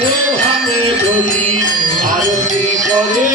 দেহানে বলি আরতি করে?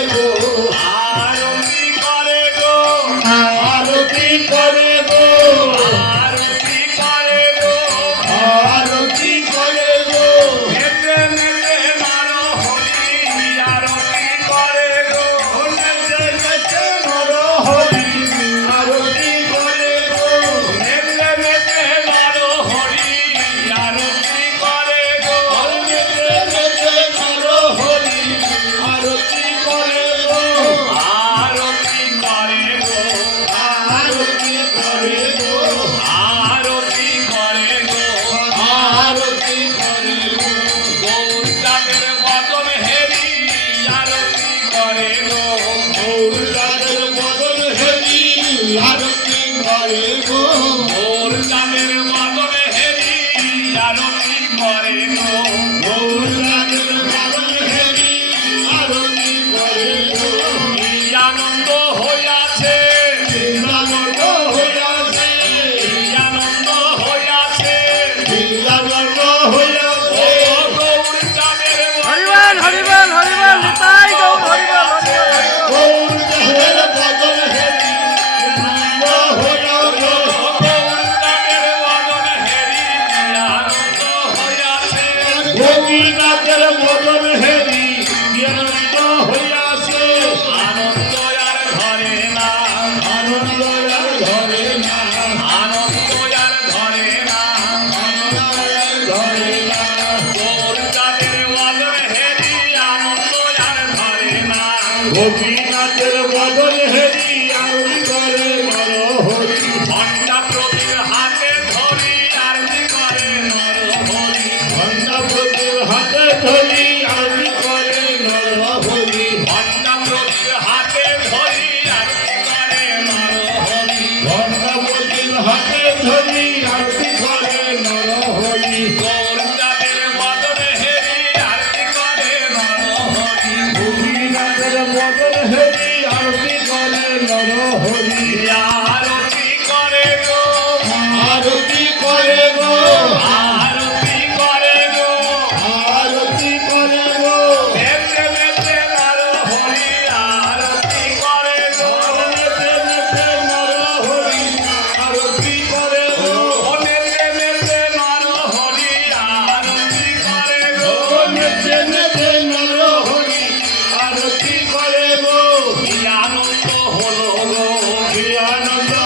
গোপীনাথের বদল হেরি আর করে নর হরি। ঘণ্টা প্রতির হাতে ধরি আর করে নর হরি। ঘণ্টা প্রতির হাতে ধরি আর করে নর হরি। ঘণ্টা প্রতির হাতে ধরি আর করে নর হরি। ঘণ্টা প্রতির হাতে ধরি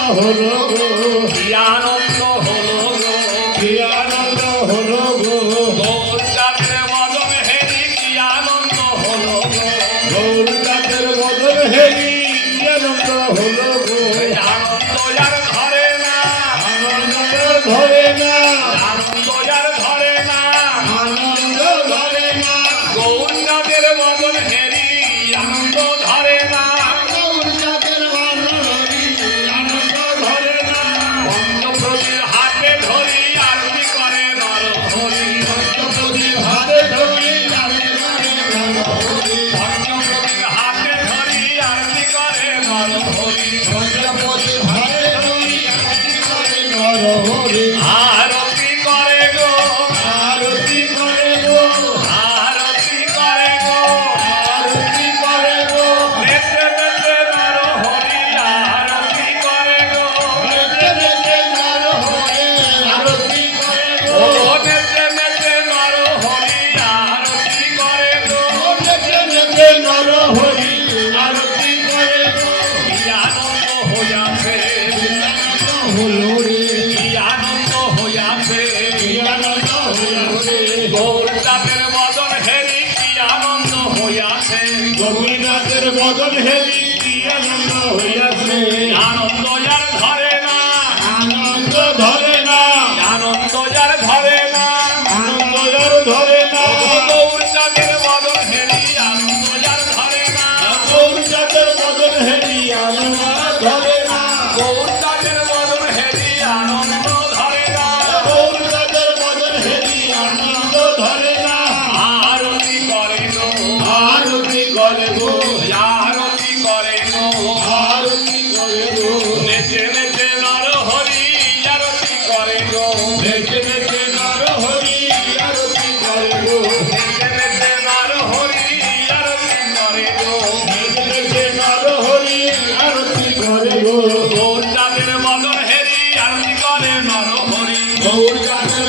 হলো গো। কি আনন্দ হলো গো। কি আনন্দ হলো গো। গৌর চাঁদের মদন হেরি কি আনন্দ হলো গো। গৌর মদন হেরি কি আনন্দ হলো গো। আনন্দ আর ধরে না। আনন্দ ধরে না। সন্ধ্যা পথে হলো আনন্দ হইয়াছে? কি আনন্দ হইয়াছে? গোবিন্দাদের বদন হেরি কি আনন্দ হইয়াছে? গোবিন্দাদের বদন হেরি কি আনন্দ হইয়াছে? আনন্দ যার ধরে না। আনন্দ ধরে না। আনন্দ যার ধরে গানের নর গৌর গানের